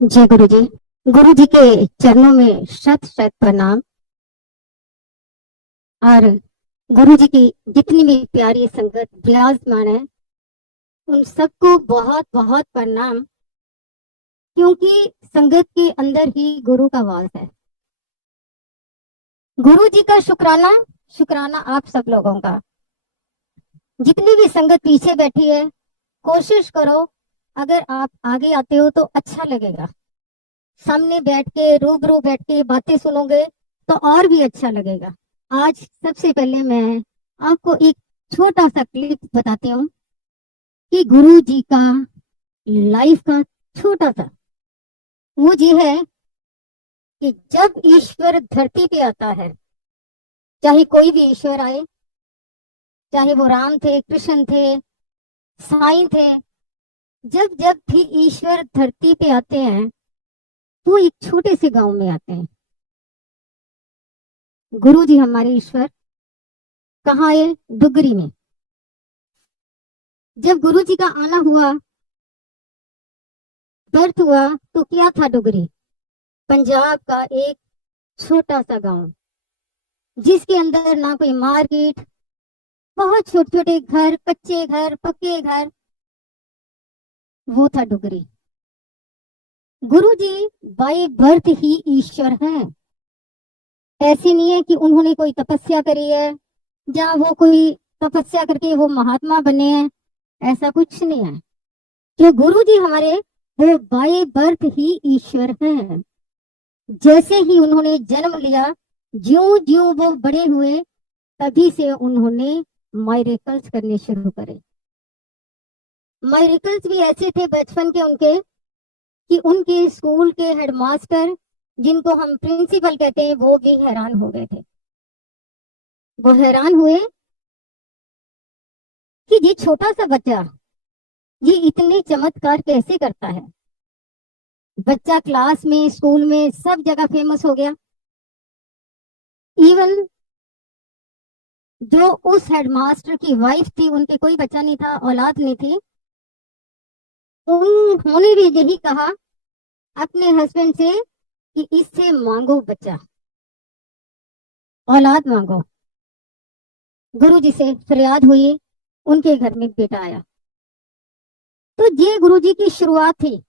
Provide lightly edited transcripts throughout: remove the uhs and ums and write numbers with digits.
जय गुरु जी। गुरु जी के चरणों में शत शत प्रणाम। और गुरु जी की जितनी भी प्यारी संगत विराजमान है, उन सबको बहुत बहुत प्रणाम। क्योंकि संगत के अंदर ही गुरु का वास है। गुरु जी का शुक्राना, शुक्राना आप सब लोगों का। जितनी भी संगत पीछे बैठी है, कोशिश करो, अगर आप आगे आते हो तो अच्छा लगेगा। सामने बैठ के, रूबरू बैठ के बातें सुनोगे तो और भी अच्छा लगेगा। आज सबसे पहले मैं आपको एक छोटा सा क्लिप बताती हूँ कि गुरु जी का लाइफ का छोटा सा। वो जी है कि जब ईश्वर धरती पे आता है, चाहे कोई भी ईश्वर आए, चाहे वो राम थे, कृष्ण थे, साईं थे, जब जब भी ईश्वर धरती पे आते हैं तो एक छोटे से गांव में आते हैं। गुरु जी हमारे ईश्वर कहाँ आए? डुगरी में। जब गुरु जी का आना हुआ, बर्थ हुआ, तो क्या था डुगरी? पंजाब का एक छोटा सा गांव, जिसके अंदर ना कोई मार्केट, बहुत छोटे छोटे घर, कच्चे घर, पक्के घर, वो था डुगरी। गुरु जी बाय बर्थ ही ईश्वर हैं। ऐसे नहीं है कि उन्होंने कोई तपस्या करी है, जहाँ वो कोई तपस्या करके वो महात्मा बने हैं। ऐसा कुछ नहीं है। जो गुरु जी हमारे, वो बाय बर्थ ही ईश्वर हैं। जैसे ही उन्होंने जन्म लिया, ज्यों ज्यों वो बड़े हुए, तभी से उन्होंने मायरेकल्स करने शुरू करे। मायरेकल्स भी ऐसे थे बचपन के उनके, कि उनके स्कूल के हेडमास्टर, जिनको हम प्रिंसिपल कहते हैं, वो भी हैरान हो गए थे। वो हैरान हुए कि ये छोटा सा बच्चा ये इतने चमत्कार कैसे करता है। बच्चा क्लास में, स्कूल में, सब जगह फेमस हो गया। इवन जो उस हेडमास्टर की वाइफ थी, उनके कोई बच्चा नहीं था, औलाद नहीं थी, उन्होंने भी यही कहा अपने हस्बैंड से कि इससे मांगो बच्चा, औलाद मांगो। गुरु जी से फरियाद हुई, उनके घर में बेटा आया। तो ये गुरु जी की शुरुआत थी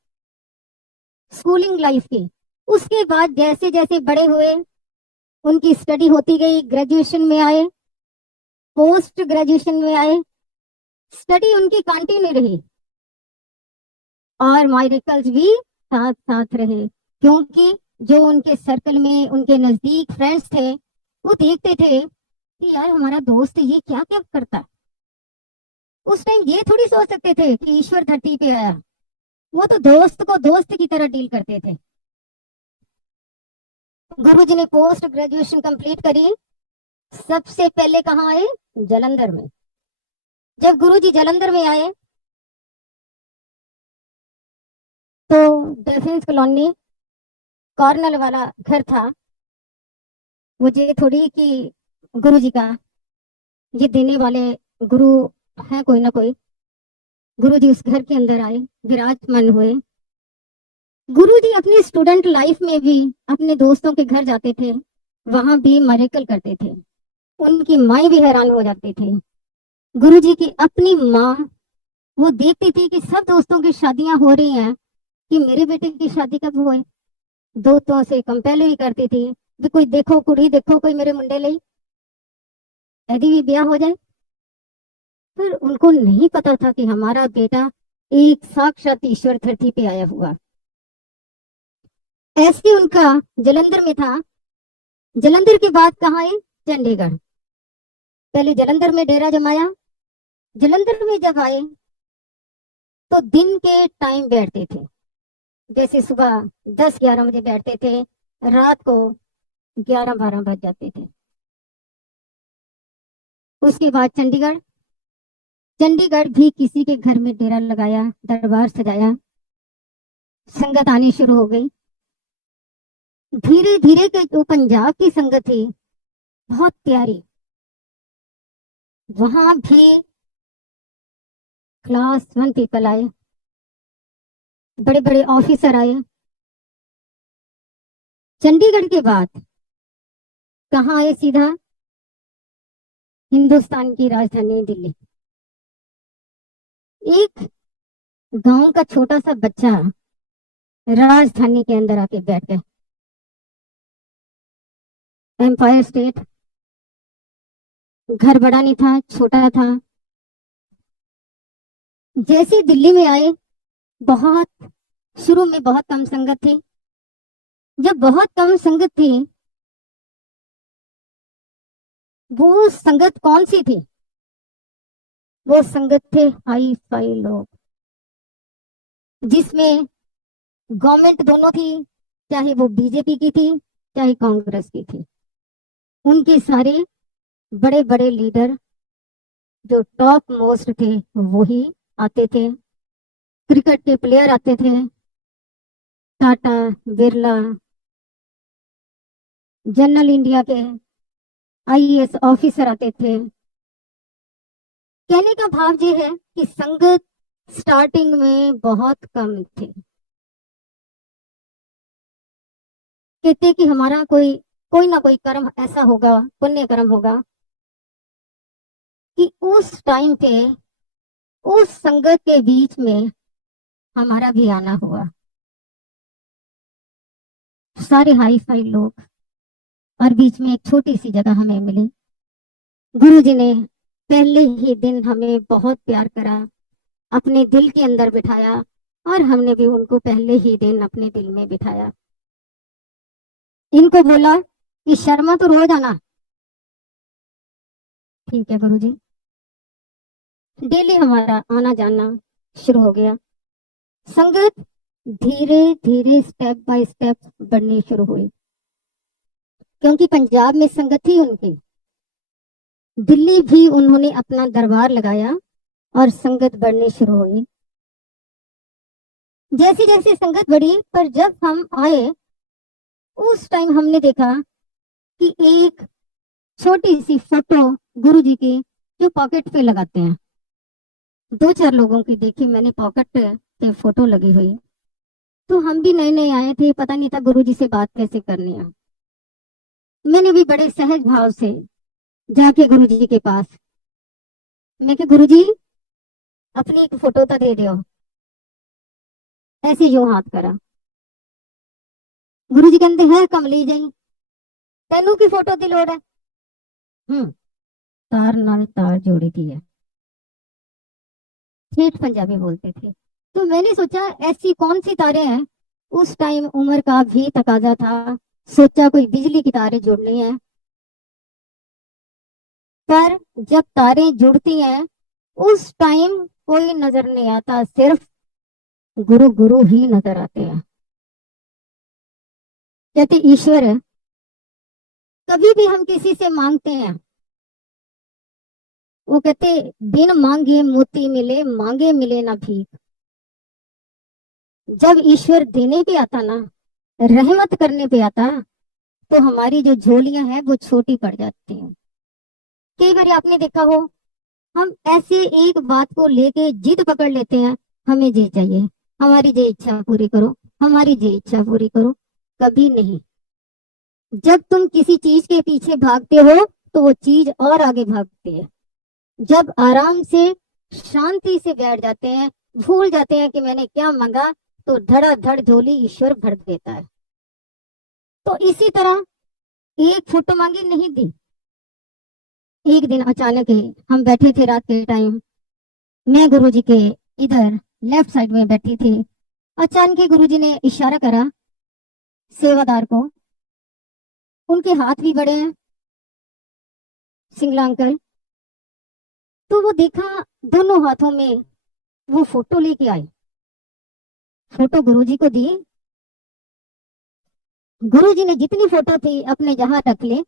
स्कूलिंग लाइफ की। उसके बाद जैसे जैसे बड़े हुए, उनकी स्टडी होती गई, ग्रेजुएशन में आए, पोस्ट ग्रेजुएशन में आए, स्टडी उनकी कंटिन्यू रही, और मायरिकल्स भी साथ साथ रहे। क्योंकि जो उनके सर्कल में, उनके नजदीक फ्रेंड्स थे, वो देखते थे कि यार हमारा दोस्त ये क्या क्या करता है। उस टाइम ये थोड़ी सोच सकते थे कि ईश्वर धरती पे आया। वो तो दोस्त को दोस्त की तरह डील करते थे। गुरु जी ने पोस्ट ग्रेजुएशन कंप्लीट करी। सबसे पहले कहाँ आए? जलंधर में। जब गुरु जी जलंधर में आए, तो डिफेंस कॉलोनी कॉर्नल वाला घर था। मुझे थोड़ी कि गुरु जी का ये देने वाले गुरु है कोई ना कोई। गुरु जी उस घर के अंदर आए, विराजमान हुए। गुरु जी अपनी स्टूडेंट लाइफ में भी अपने दोस्तों के घर जाते थे, वहां भी मरेकल करते थे। उनकी माएँ भी हैरान हो जाती थी। गुरु जी की अपनी माँ, वो देखती थी कि सब दोस्तों की शादियां हो रही हैं, कि मेरे बेटे की शादी कब हुई। दोस्तों से कंपेल भी करती थी कि कोई देखो कुड़ी, देखो कोई मेरे मुंडे ਲਈ, यदि भी ब्याह हो जाए। पर उनको नहीं पता था कि हमारा बेटा एक साक्षात ईश्वर धरती पे आया हुआ। ऐसे उनका जलंधर में था। जलंधर के बाद कहाँ आए? चंडीगढ़। पहले जलंधर में डेरा जमाया। जलंधर में जब आए तो दिन के टाइम बैठते थे, जैसे सुबह 10-11 बजे बैठते थे, रात को 11-12 बज जाते थे। उसके बाद चंडीगढ़। चंडीगढ़ भी किसी के घर में डेरा लगाया, दरबार सजाया, संगत आनी शुरू हो गई। धीरे धीरे के जो पंजाब की संगत थी, बहुत प्यारी। वहां भी क्लास 1 पीपल आए, बड़े बड़े ऑफिसर आए, चंडीगढ़ के बाद कहाँ आए सीधा? हिंदुस्तान की राजधानी दिल्ली। एक गांव का छोटा सा बच्चा राजधानी के अंदर आके बैठ गया। एम्पायर स्टेट, घर बड़ा नहीं था, छोटा था। जैसे दिल्ली में आए, बहुत शुरू में बहुत कम संगत थी। जब बहुत कम संगत थी, वो संगत कौन सी थी? वो संगत थे हाई फाई लोग, जिसमें गवर्नमेंट दोनों थी, चाहे वो बीजेपी की थी चाहे कांग्रेस की थी। उनके सारे बड़े बड़े लीडर जो टॉप मोस्ट थे वो ही आते थे। क्रिकेट के प्लेयर आते थे, टाटा, बिरला, जनरल इंडिया के आईएएस ऑफिसर आते थे। कहने का भाव ये है कि संगत स्टार्टिंग में बहुत कम थे। कहते कि हमारा कोई कोई ना कोई कर्म ऐसा होगा, पुण्य कर्म होगा, कि उस टाइम पे उस संगत के बीच में हमारा भी आना हुआ। सारे हाई फाई लोग, और बीच में एक छोटी सी जगह हमें मिली। गुरु जी ने पहले ही दिन हमें बहुत प्यार करा, अपने दिल के अंदर बिठाया, और हमने भी उनको पहले ही दिन अपने दिल में बिठाया। इनको बोला कि शर्मा तो रोज आना। ठीक है गुरु जी। डेली हमारा आना जाना शुरू हो गया। संगत धीरे धीरे स्टेप बाय स्टेप बढ़नी शुरू हुई, क्योंकि पंजाब में संगत थी उनकी। दिल्ली भी उन्होंने अपना दरबार लगाया और संगत बढ़नी शुरू हुई। जैसे जैसे संगत बढ़ी, पर जब हम आए उस टाइम हमने देखा कि एक छोटी सी फोटो गुरु जी की जो पॉकेट पे लगाते हैं, दो चार लोगों की देखी मैंने पॉकेट पे फोटो लगी हुई। तो हम भी नए नए आए थे, पता नहीं था गुरु जी से बात कैसे करनी है। मैंने भी बड़े सहज भाव से जाके गुरु जी के पास, मैं कि गुरु जी अपनी एक फोटो तो दे दो। ऐसे यूं हाथ करा। गुरु जी कहते हैं कमली जाई, तेनू की फोटो की लोड़ है? हम्म, तार नाल तार जोड़ी दी है। ठेठ पंजाबी बोलते थे। तो मैंने सोचा ऐसी कौन सी तारें हैं, उस टाइम उम्र का भी तकाजा था। सोचा कोई बिजली की तारें जोड़नी है। पर जब तारें जुड़ती हैं उस टाइम कोई नजर नहीं आता, सिर्फ गुरु गुरु ही नजर आते हैं। कहते ईश्वर है, कभी भी हम किसी से मांगते हैं, वो कहते बिन मांगे मोती मिले, मांगे मिले ना भीख। जब ईश्वर देने पे आता ना, रहमत करने पे आता, तो हमारी जो झोलियां हैं वो छोटी पड़ जाती हैं। कई बार आपने देखा हो, हम ऐसे एक बात को लेके जिद पकड़ लेते हैं, हमें ये चाहिए, हमारी ये इच्छा पूरी करो, हमारी ये इच्छा पूरी करो। कभी नहीं। जब तुम किसी चीज के पीछे भागते हो तो वो चीज और आगे भागती है। जब आराम से शांति से बैठ जाते हैं, भूल जाते हैं कि मैंने क्या मांगा, तो धड़ाधड़ झोली ईश्वर भर देता है। तो इसी तरह एक फोटो मांगी, नहीं दी। एक दिन अचानक ही हम बैठे थे रात के टाइम, मैं गुरु जी के इधर लेफ्ट साइड में बैठी थी। अचानक ही गुरु जी ने इशारा करा सेवादार को। उनके हाथ भी बड़े हैं, सिंगला अंकल। तो वो देखा, दोनों हाथों में वो फोटो लेके आए। फोटो गुरु जी को दी। गुरु जी ने जितनी फोटो थी अपने जहां रख ले,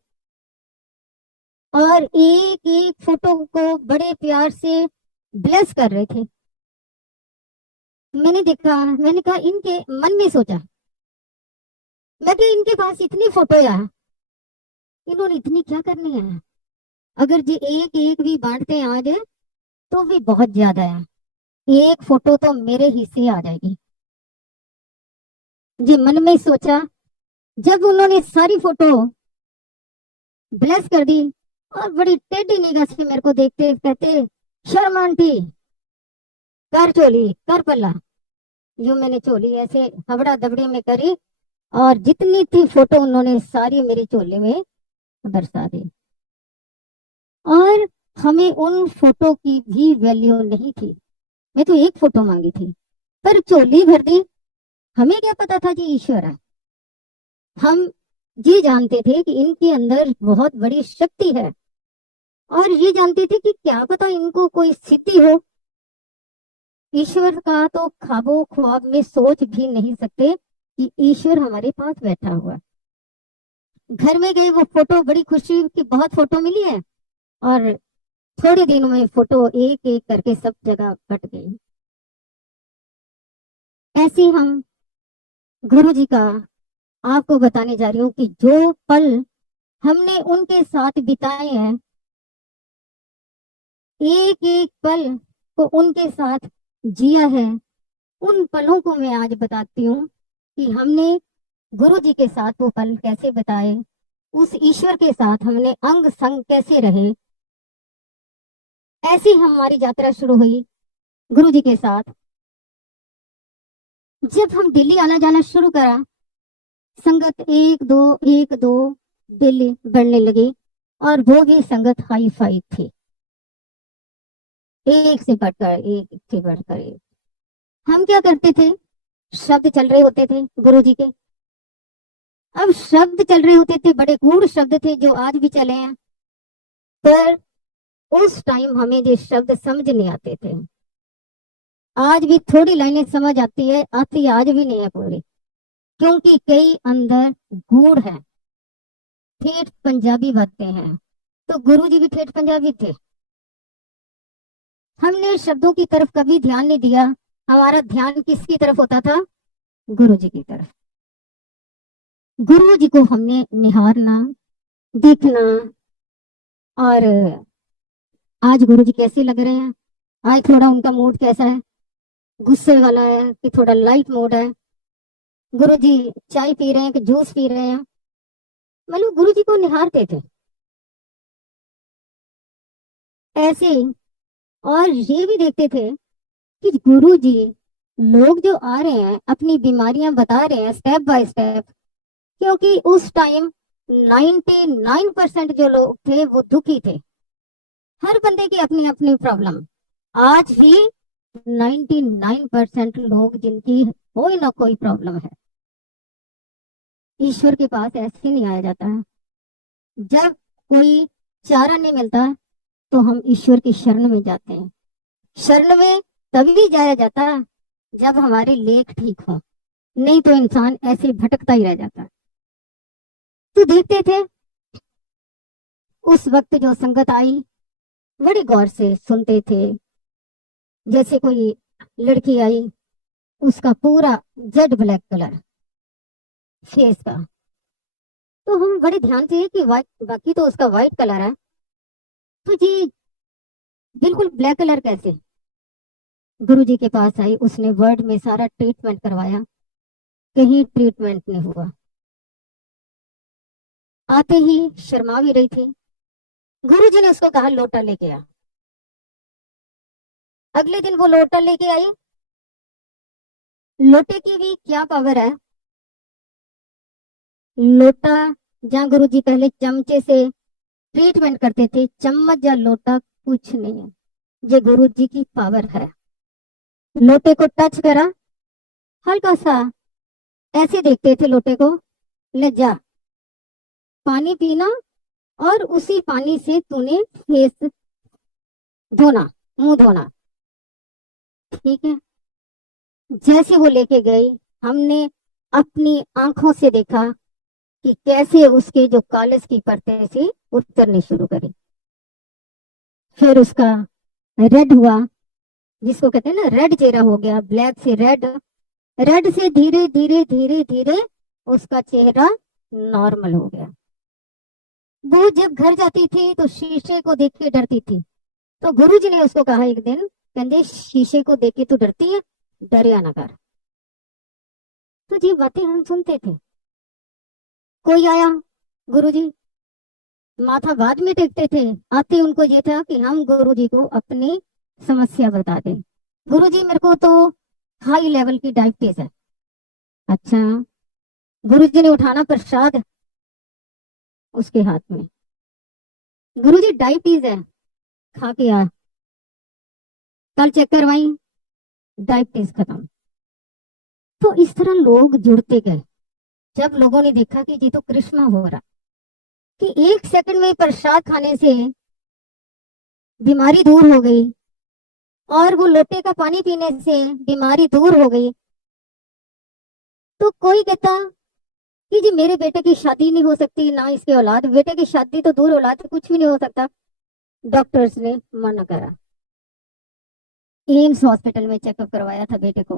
और एक एक फोटो को बड़े प्यार से ब्लेस कर रहे थे। मैंने देखा, मैंने कहा, इनके मन में सोचा, मैं कि इनके पास इतनी फोटो है, इन्होंने इतनी क्या करनी है? अगर जी एक एक भी बांटते हैं आज तो भी बहुत ज्यादा है, एक फोटो तो मेरे हिस्से आ जाएगी। जी मन में सोचा। जब उन्होंने सारी फोटो ब्लेस कर दी और बड़ी टेढ़ी निगाह से मेरे को देखते कहते, शर्मा आंटी, कर चोली, कर पल्ला। जो मैंने चोली ऐसे हबड़ा दबड़ी में करी और जितनी थी फोटो उन्होंने सारी मेरी चोली में बरसा दी। और हमें उन फोटो की भी वैल्यू नहीं थी। मैं तो एक फोटो मांगी थी पर चोली भर दी। हमें क्या पता था कि ईश्वर है। हम ये जानते थे कि इनके अंदर बहुत बड़ी शक्ति है और ये जानते थे कि क्या पता इनको कोई सिद्धि हो। ईश्वर का तो ख्वाबों ख्वाब में सोच भी नहीं सकते कि ईश्वर हमारे पास बैठा हुआ। घर में गए वो फोटो, बड़ी खुशी की बहुत फोटो मिली है और थोड़े दिनों में फोटो एक एक करके सब जगह बट गई। ऐसे हम गुरु जी का आपको बताने जा रही हूँ कि जो पल हमने उनके साथ बिताए हैं, एक एक पल को उनके साथ जिया है, उन पलों को मैं आज बताती हूँ कि हमने गुरु जी के साथ वो पल कैसे बिताए, उस ईश्वर के साथ हमने अंग संग कैसे रहे। ऐसी हमारी यात्रा शुरू हुई गुरु जी के साथ। जब हम दिल्ली आना जाना शुरू करा, संगत एक दो दिल्ली बढ़ने लगी और वो भी संगत हाई फाई थी, एक से बढ़कर एक। हम क्या करते थे, शब्द चल रहे होते थे गुरु जी के। अब शब्द चल रहे होते थे, बड़े गूढ़ शब्द थे जो आज भी चले हैं, पर उस टाइम हमें ये शब्द समझ नहीं आते थे। आज भी थोड़ी लाइनें समझ आती है, आती आज भी नहीं है पूरी, क्योंकि कई अंदर गूढ़ है। ठेठ पंजाबी बातें हैं, तो गुरु जी भी ठेठ पंजाबी थे। हमने शब्दों की तरफ कभी ध्यान नहीं दिया। हमारा ध्यान किसकी तरफ होता था? गुरु जी की तरफ। गुरु जी को हमने निहारना, देखना। और आज गुरु जी कैसे लग रहे हैं, आज थोड़ा उनका मूड कैसा है, गुस्से वाला है कि थोड़ा लाइट मूड है, गुरु जी चाय पी रहे हैं कि जूस पी रहे हैं। मतलब गुरु जी को निहारते थे ऐसे। और ये भी देखते थे कि गुरु जी, लोग जो आ रहे हैं अपनी बीमारियां बता रहे हैं स्टेप बाय स्टेप, क्योंकि उस टाइम 99% जो लोग थे वो दुखी थे। हर बंदे की अपनी अपनी प्रॉब्लम। आज भी 99% लोग जिनकी कोई ना कोई प्रॉब्लम है। ईश्वर के पास ऐसे नहीं आया जाता है। जब कोई चारा नहीं मिलता तो हम ईश्वर की शरण में जाते हैं। शरण में तभी जाया जाता है जब हमारे लेख ठीक हो, नहीं तो इंसान ऐसे भटकता ही रह जाता है। तो देखते थे उस वक्त जो संगत आई, बड़े गौर से सुनते थे। जैसे कोई लड़की आई, उसका पूरा जेड ब्लैक कलर फेस का, तो हम बड़े ध्यान से कि वाइट, बाकी तो उसका वाइट कलर है, तो जी बिल्कुल ब्लैक कलर कैसे? गुरु जी के पास आई, उसने वर्ड में सारा ट्रीटमेंट करवाया, कहीं ट्रीटमेंट नहीं हुआ। आते ही शर्मा भी रही थी। गुरु जी ने उसको कहा लोटा लेके आ। अगले दिन वो लोटा लेके आई। लोटे की भी क्या पावर है। लोटा, जहाँ गुरु जी पहले चमचे से ट्रीटमेंट करते थे, चम्मच या लोटा कुछ नहीं है, ये गुरु जी की पावर है। लोटे को टच करा, हल्का सा ऐसे देखते थे लोटे को, ले जा पानी पीना और उसी पानी से तूने फेस धोना, मुंह धोना, ठीक है। जैसे वो लेके गई, हमने अपनी आंखों से देखा कि कैसे उसके जो कालिज की परतें थी उतरनी शुरू करी। फिर उसका रेड हुआ, जिसको कहते हैं ना रेड चेहरा हो गया, ब्लैक से रेड, रेड से धीरे धीरे धीरे धीरे उसका चेहरा नॉर्मल हो गया। वो जब घर जाती थी तो शीशे को देख के डरती थी, तो गुरुजी ने उसको कहा एक दिन, कहते शीशे को देख के तू डरती है, डरिया ना कर। तो ये बातें हम सुनते थे। कोई आया, गुरुजी माथा बाद में टेकते थे, आते उनको ये था कि हम गुरुजी को अपनी समस्या बता दें। गुरुजी मेरे को तो हाई लेवल की डायबिटीज है। अच्छा, गुरुजी ने उठाना प्रसाद उसके हाथ में, गुरुजी डायबिटीज है, खा के आ, कल चेक करवाई, डायबिटीज खत्म। तो इस तरह लोग जुड़ते गए। जब लोगों ने देखा कि ये तो कृष्णा हो रहा, कि 1 सेकंड में प्रसाद खाने से बीमारी दूर हो गई, और वो लोटे का पानी पीने से बीमारी दूर हो गई, तो कोई कहता कि जी मेरे बेटे की शादी नहीं हो सकती, ना इसके औलाद, बेटे की शादी तो दूर, औलाद कुछ भी नहीं हो सकता। डॉक्टर्स ने मना करा। एम्स हॉस्पिटल में चेकअप करवाया था बेटे को,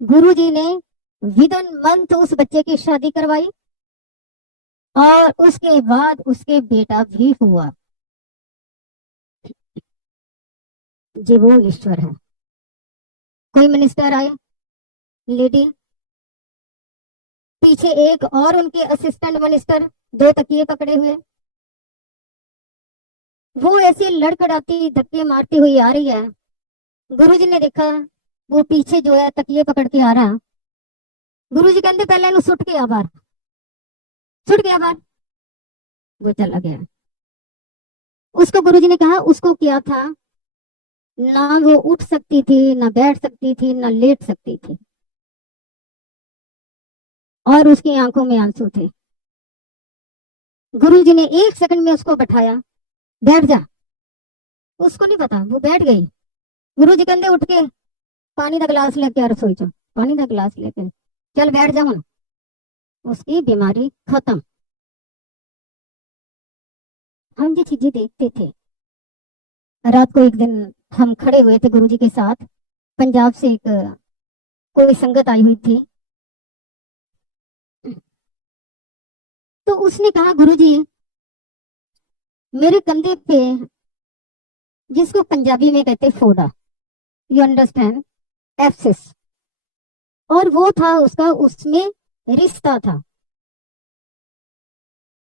गुरुजी ने विद इन मंथ उस बच्चे की शादी करवाई, और उसके बाद उसके बेटा भी हुआ। जी वो ईश्वर है। कोई मिनिस्टर आए, लेडी, पीछे एक और उनके असिस्टेंट मिनिस्टर, 2 तकिए पकड़े हुए, वो ऐसे लड़खड़ाती धक्के मारती हुई आ रही है। गुरुजी ने देखा वो पीछे जो है तकिए पकड़ के आ रहा। गुरुजी कहते पहले नु सुट के आ बाहर, सुट गया बाहर, वो चला गया। उसको गुरुजी ने कहा उसको क्या था, ना वो उठ सकती थी, ना बैठ सकती थी, ना लेट सकती थी, और उसकी आंखों में आंसू थे। गुरुजी ने 1 सेकंड में उसको बैठाया, बैठ जा। उसको नहीं पता, वो बैठ गई। गुरुजी कहते उठ के पानी का गिलास लेके आ रसोई चो, पानी का गिलास लेके चल बैठ जा हूं, उसकी बीमारी खत्म। हम ये चीजें देखते थे। रात को एक दिन हम खड़े हुए थे गुरुजी के साथ, पंजाब से एक कोई संगत आई हुई थी। तो उसने कहा गुरुजी मेरे कंधे पे, जिसको पंजाबी में कहते फोड़ा, यू अंडरस्टैंड, एप्सिस, और वो था उसका, उसमें रिश्ता था,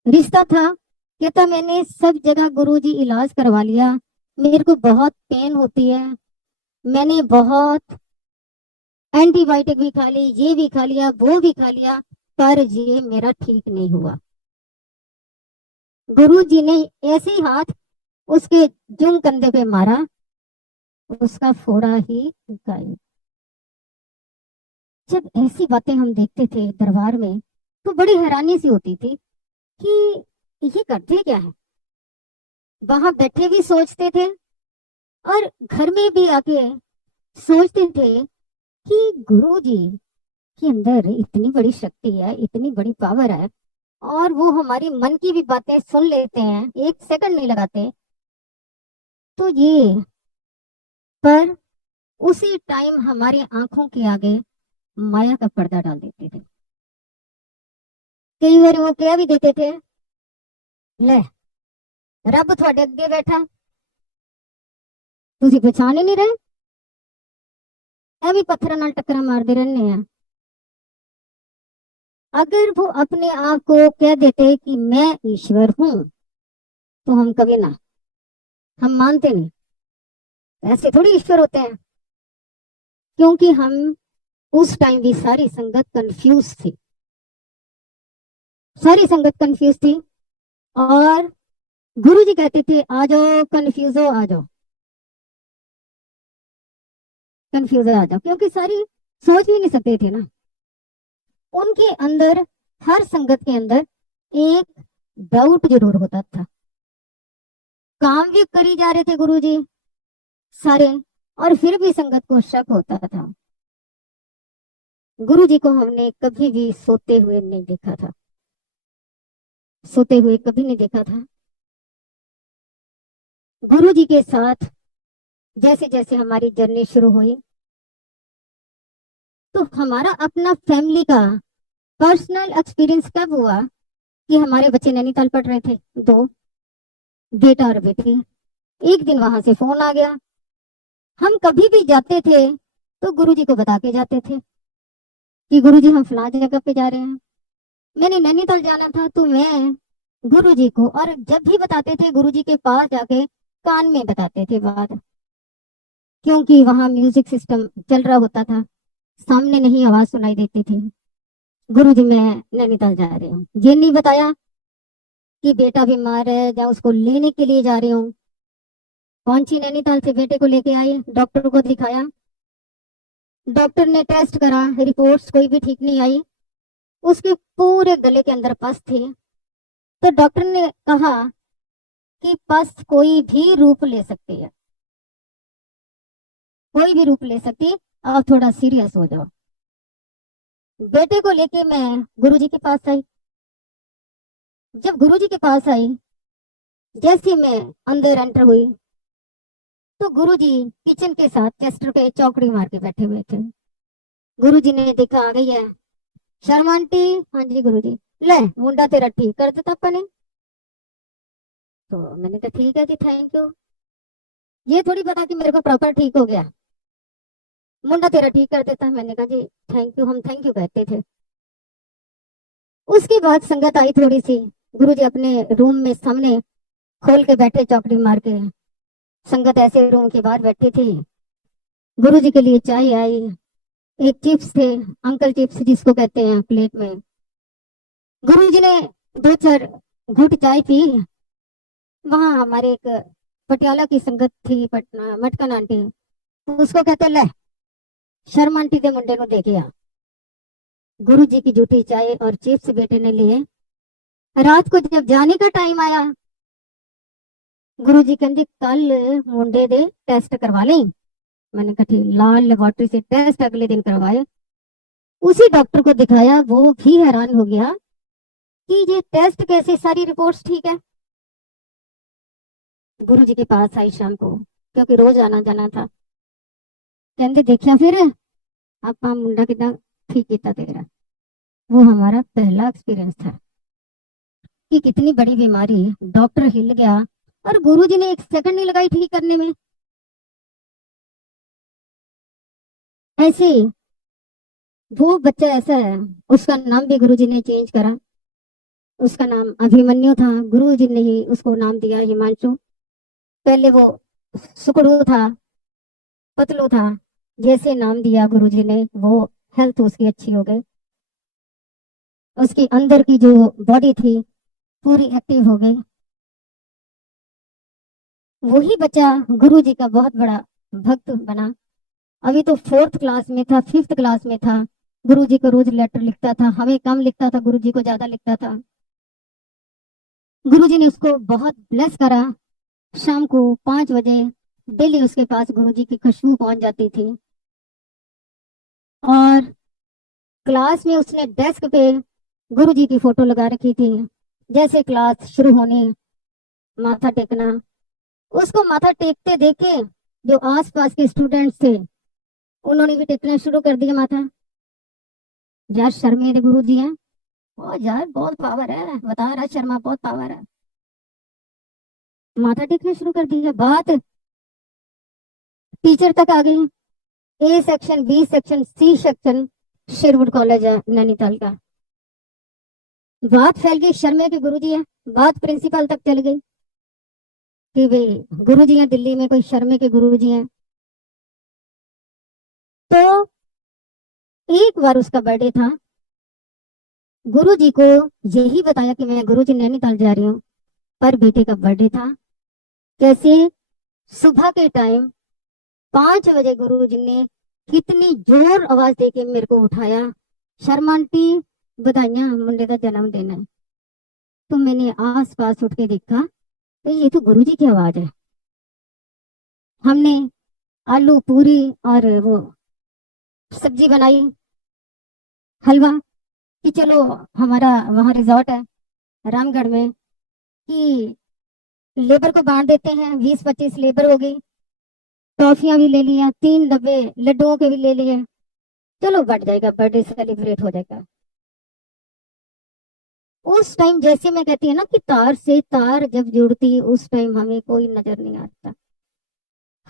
रिश्ता था। कहता मैंने सब जगह गुरुजी इलाज करवा लिया, मेरे को बहुत पेन होती है, मैंने बहुत एंटीबायोटिक भी खा ली, ये भी खा लिया, वो भी खा लिया, पर ये मेरा ठीक नहीं हुआ। गुरुजी ने ऐसे ही हाथ उसके जुम कंधे पे मारा, उसका फोड़ा ही गायब। जब ऐसी बातें हम देखते थे दरबार में, तो बड़ी हैरानी सी होती थी कि ये करते क्या है। वहां बैठे भी सोचते थे, और घर में भी आके सोचते थे कि गुरु जी के अंदर इतनी बड़ी शक्ति है, इतनी बड़ी पावर है, और वो हमारी मन की भी बातें सुन लेते हैं, 1 सेकंड नहीं लगाते। तो ये, पर उसी टाइम हमारी आंखों के आगे माया का पर्दा डाल देते थे। कई बार वो क्या भी देते थे, ले रब थोड़े अगे बैठा, तुसी पहचान ही नहीं रहे, भी पत्थर नाल टक्कर मारते रहने हैं। अगर वो अपने आप को कह देते कि मैं ईश्वर हूं, तो हम कभी ना, हम मानते नहीं, ऐसे थोड़ी ईश्वर होते हैं। क्योंकि हम उस टाइम भी सारी संगत कंफ्यूज थी, सारी संगत कंफ्यूज थी, और गुरु जी कहते थे आ जाओ कंफ्यूज हो, आ जाओ कंफ्यूज आ जाओ, क्योंकि सारी सोच भी नहीं सकते थे ना। उनके अंदर, हर संगत के अंदर एक डाउट जरूर होता था। काम भी करी जा रहे थे गुरु जी सारे, और फिर भी संगत को शक होता था। गुरु जी को हमने कभी भी सोते हुए नहीं देखा था, सोते हुए कभी नहीं देखा था। गुरु जी के साथ जैसे जैसे हमारी जर्नी शुरू हुई, तो हमारा अपना फैमिली का पर्सनल एक्सपीरियंस कब हुआ कि हमारे बच्चे नैनीताल पढ़ रहे थे, 2 बेटा और बेटी। एक दिन वहां से फोन आ गया, हम कभी भी जाते थे तो गुरुजी को बता के जाते थे कि गुरुजी हम फलां जगह पे जा रहे हैं। मैंने नैनीताल जाना था तो मैं गुरुजी को, और जब भी बताते थे गुरुजी के पास जाके कान में बताते थे बात, क्योंकि वहां म्यूजिक सिस्टम चल रहा होता था, सामने नहीं आवाज सुनाई देती थी। गुरुजी मैं नैनीताल जा रही हूँ, ये नहीं बताया कि बेटा बीमार है या उसको लेने के लिए जा रही हूँ। पहुंची नैनीताल से बेटे को लेके आई, डॉक्टर को दिखाया, डॉक्टर ने टेस्ट करा, रिपोर्ट्स कोई भी ठीक नहीं आई, उसके पूरे गले के अंदर पस थी। तो डॉक्टर ने कहा कि पस कोई भी रूप ले सकती है, कोई भी रूप ले सकती, आप थोड़ा सीरियस हो जाओ। बेटे को लेके मैं गुरुजी के पास आई। जब गुरुजी के पास आई, जैसे मैं अंदर एंटर हुई तो गुरुजी किचन के साथ चेस्टर पे चौकड़ी मार के बैठे हुए थे। गुरुजी ने देखा आ गई है शर्मा आंटी। हाँ जी गुरुजी। ले मुंडा तेरा ठीक कर देता अपने। तो मैंने कहा ठीक है जी, थैंक यू। ये थोड़ी पता कि मेरे को प्रॉपर ठीक हो गया, मुंडा तेरा ठीक कर देता। मैंने कहा जी थैंक यू, हम थैंक यू कहते थे। उसके बाद संगत आई थोड़ी सी, गुरुजी अपने रूम में सामने खोल के बैठे चौकड़ी मार के, संगत ऐसे रूम के बाहर बैठी थी। गुरुजी के लिए चाय आई, एक चिप्स थे, अंकल चिप्स जिसको कहते हैं, प्लेट में। गुरुजी ने दो चार घूंट चाय पी। वहां हमारे एक पटियाला की संगत थी, पटना मटकन आंटी, उसको कहते ले शर्मा आंटी के मुंडे को देखे आ। गुरुजी की जूठी चाय और चिप्स बेटे ने लिए। रात को जब जाने का टाइम आया, गुरुजी कहते कल मुंडे दे टेस्ट करवा लें। मैंने कहा ठीक। लाल लेबोरेटरी से टेस्ट अगले दिन करवाए, उसी डॉक्टर को दिखाया, वो भी हैरान हो गया कि ये टेस्ट कैसे, सारी रिपोर्ट्स ठीक है। गुरुजी के पास आई शाम को, क्योंकि रोज आना जाना था। कहते देखिया फिर आपा मुंडा कितना ठीक किया तेरा। वो हमारा पहला एक्सपीरियंस था कि कितनी बड़ी बीमारी, डॉक्टर हिल गया और गुरुजी ने एक सेकंड नहीं लगाई ठीक करने में। ऐसे वो बच्चा ऐसा है, उसका नाम भी गुरुजी ने चेंज करा। उसका नाम अभिमन्यु था, गुरुजी ने ही उसको नाम दिया हिमांशु। पहले वो सुकड़ू था, पतलू था, जैसे नाम दिया गुरुजी ने, वो हेल्थ उसकी अच्छी हो गई, उसकी अंदर की जो बॉडी थी पूरी एक्टिव हो गई। वही बच्चा गुरुजी का बहुत बड़ा भक्त बना। अभी तो फोर्थ क्लास में था, फिफ्थ क्लास में था, गुरुजी को रोज लेटर लिखता था, हमें कम लिखता था, गुरुजी को ज्यादा लिखता था। गुरुजी ने उसको बहुत ब्लेस करा। शाम को 5 बजे डेली उसके पास गुरुजी की खुशबू पहुंच जाती थी। और क्लास में उसने डेस्क पे गुरुजी की फोटो लगा रखी थी। जैसे क्लास शुरू होनी, माथा टेकना, उसको माथा टेकते देखे जो आसपास के स्टूडेंट्स थे, उन्होंने भी टेकना शुरू कर दिया माथा। यार शर्मा के गुरुजी हैं, ओ यार बहुत पावर है, बता रहा शर्मा बहुत पावर है। माथा टेकना शुरू कर दिया। बात टीचर तक आ गई। A section, B section, C section, Sherwood college है नैनीताल का। बात फैल गई शर्मा के गुरुजी है, बात प्रिंसिपल तक चल गई कि भाई गुरुजी हैं दिल्ली में, कोई शर्मा के गुरुजी हैं। तो एक बार उसका बर्थडे था, गुरुजी को यही बताया कि मैं गुरुजी नैनीताल जा रही हूँ, पर बेटे का बर्थडे था। कैसे सुबह के टाइम 5 बजे गुरुजी ने कितनी जोर आवाज देके मेरे को उठाया, शर्मा आंटी बधाइयां, मुंडे का जन्मदिन है। तो मैंने आस पास उठ के देखा तो ये तो गुरुजी की आवाज है। हमने आलू पूरी और वो सब्जी बनाई, हलवा, कि चलो हमारा वहाँ रिजॉर्ट है रामगढ़ में, कि लेबर को बांट देते हैं, 20-25 लेबर हो गई। टॉफियां भी ले लिया, 3 डब्बे लड्डुओं के भी ले लिए, चलो बढ़ जाएगा, बर्थडे सेलिब्रेट हो जाएगा। उस टाइम जैसे मैं कहती है ना कि तार से तार जब जुड़ती, उस टाइम हमें कोई नजर नहीं आता।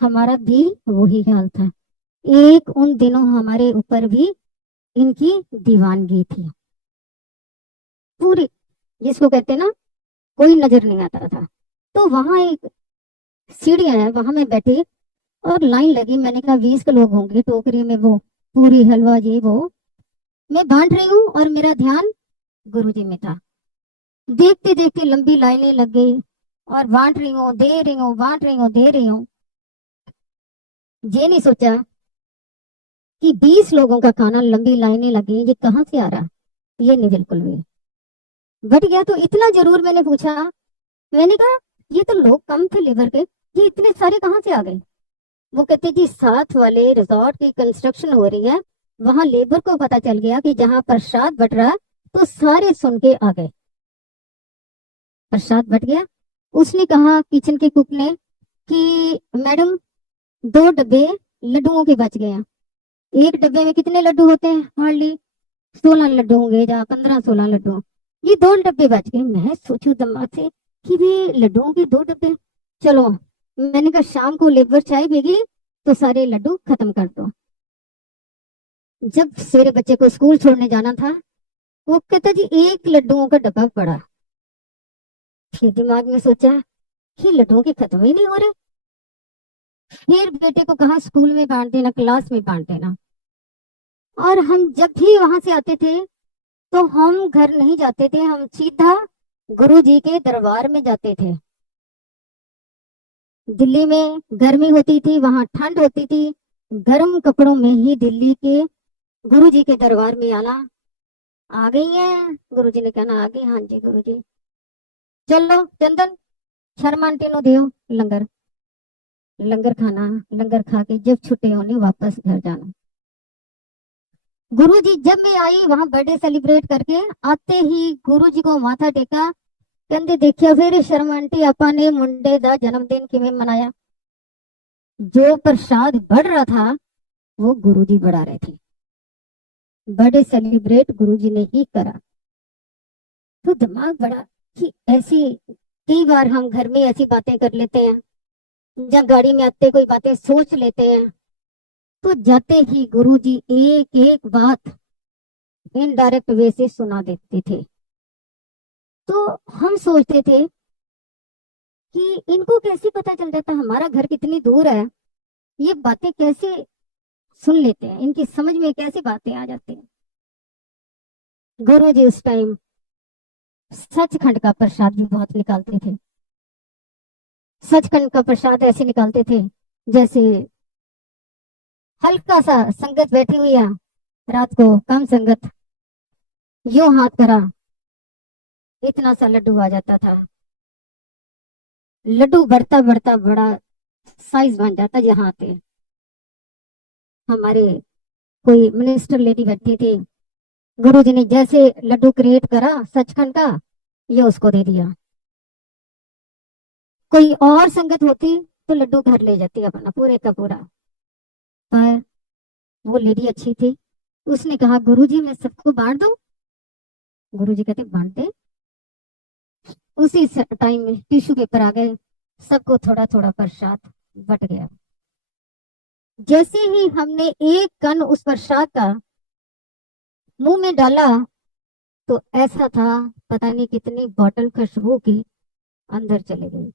हमारा भी वही हाल था। एक उन दिनों हमारे ऊपर भी इनकी दीवानगी थी। पूरी, जिसको कहते हैं ना, कोई नजर नहीं आता था। तो वहां एक सीढ़ियां है, वहां मैं बैठी और लाइन लगी। मैंने कहा 20 के लोग होंगे, टोकरी में वो पूरी हलवा ये वो मैं बांट रही हूँ और मेरा ध्यान गुरुजी में था। देखते देखते लंबी लाइनें लग गई और बांट रही हूँ, दे रही हूँ, बांट रही हूँ, दे रही हूँ। ये नहीं सोचा कि 20 लोगों का खाना लंबी लाइनें लगी, ये कहाँ से आ रहा, ये नहीं बिल्कुल भी। बट गया तो इतना जरूर मैंने पूछा, मैंने कहा ये तो लोग कम थे लेबर के, ये इतने सारे कहाँ से आ गए। वो कहते जी साथ वाले रिजॉर्ट की कंस्ट्रक्शन हो रही है, वहां लेबर को पता चल गया कि जहां प्रसाद बट रहा, तो सारे सुन के आ गए। प्रसाद बट गया। उसने कहा किचन के कुक ने कि मैडम 2 डब्बे लड्डुओं के बच गए हैं। एक डब्बे में कितने लड्डू होते हैं, हार्डली 16 लड्डू होंगे या 15-16 लड्डू। ये 2 डब्बे बच गए। मैं सोचू दिमाग से कि भी लड्डुओं के 2 डब्बे, चलो मैंने कहा शाम को लेबर चाय पीगी तो सारे लड्डू खत्म कर दो। जब सवेरे बच्चे को स्कूल छोड़ने जाना था, वो कहता जी एक लड्डुओं का डब्बा पड़ा। फिर दिमाग में सोचा कि लड्डुओं के खत्म ही नहीं हो रहे। फिर बेटे को कहा स्कूल में बांट देना, क्लास में बांट देना। और हम जब भी वहां से आते थे तो हम घर नहीं जाते थे, हम सीधा गुरु जी के दरबार में जाते थे। दिल्ली में गर्मी होती थी, वहां ठंड होती थी। गर्म कपड़ों में ही दिल्ली के गुरु जी के दरबार में आना। आ गई है, गुरु जी ने कहना आ गई, हाँ जी गुरु जी। चलो चंदन, शर्मा आंटी नो दियो लंगर। लंगर खाना, लंगर खा के जब छुट्टे होने वापस घर जाना। गुरु जी जब मैं आई वहां बर्थडे सेलिब्रेट करके, आते ही गुरु जी को माथा टेका। कहते देखिया फिर शर्मा आंटी आपा ने मुंडे दा जन्मदिन किवें मनाया। जो प्रसाद बढ़ रहा था वो गुरु जी बढ़ा रहे थे। बर्थडे सेलिब्रेट गुरु जी ने ही करा। तो दिमाग बड़ा कि ऐसी, कई बार हम घर में ऐसी बातें कर लेते हैं या गाड़ी में आते कोई बातें सोच लेते हैं, तो जाते ही गुरु जी एक एक बात इनडायरेक्ट वे से सुना देते थे। तो हम सोचते थे कि इनको कैसे पता चल जाता, हमारा घर कितनी दूर है, ये बातें कैसे सुन लेते हैं, इनकी समझ में कैसे बातें आ जाती हैं। गुरु जी उस टाइम सचखंड का प्रसाद भी बहुत निकालते थे। सचखंड का प्रसाद ऐसे निकालते थे जैसे हल्का सा संगत बैठी हुई है, रात को कम संगत, यूं हाथ करा, इतना सा लड्डू आ जाता था। लड्डू बढ़ता बढ़ता बड़ा साइज बन जाता। यहाँ आते हमारे कोई मिनिस्टर लेडी बैठी थी, गुरु जी ने जैसे लड्डू क्रिएट करा सचखंड का, ये उसको दे दिया। कोई और संगत होती तो लड्डू घर ले जाती अपना पूरे का पूरा। पर वो लेडी अच्छी थी, उसने कहा गुरुजी मैं सबको बांट दूं। गुरुजी कहते बांट दे। उसी टाइम में टिश्यू पेपर आ गए, सबको थोड़ा थोड़ा प्रसाद बट गया। जैसे ही हमने एक कण उस प्रसाद का मुंह में डाला, तो ऐसा था पता नहीं कितनी बॉटल खुशबू की अंदर चले गई।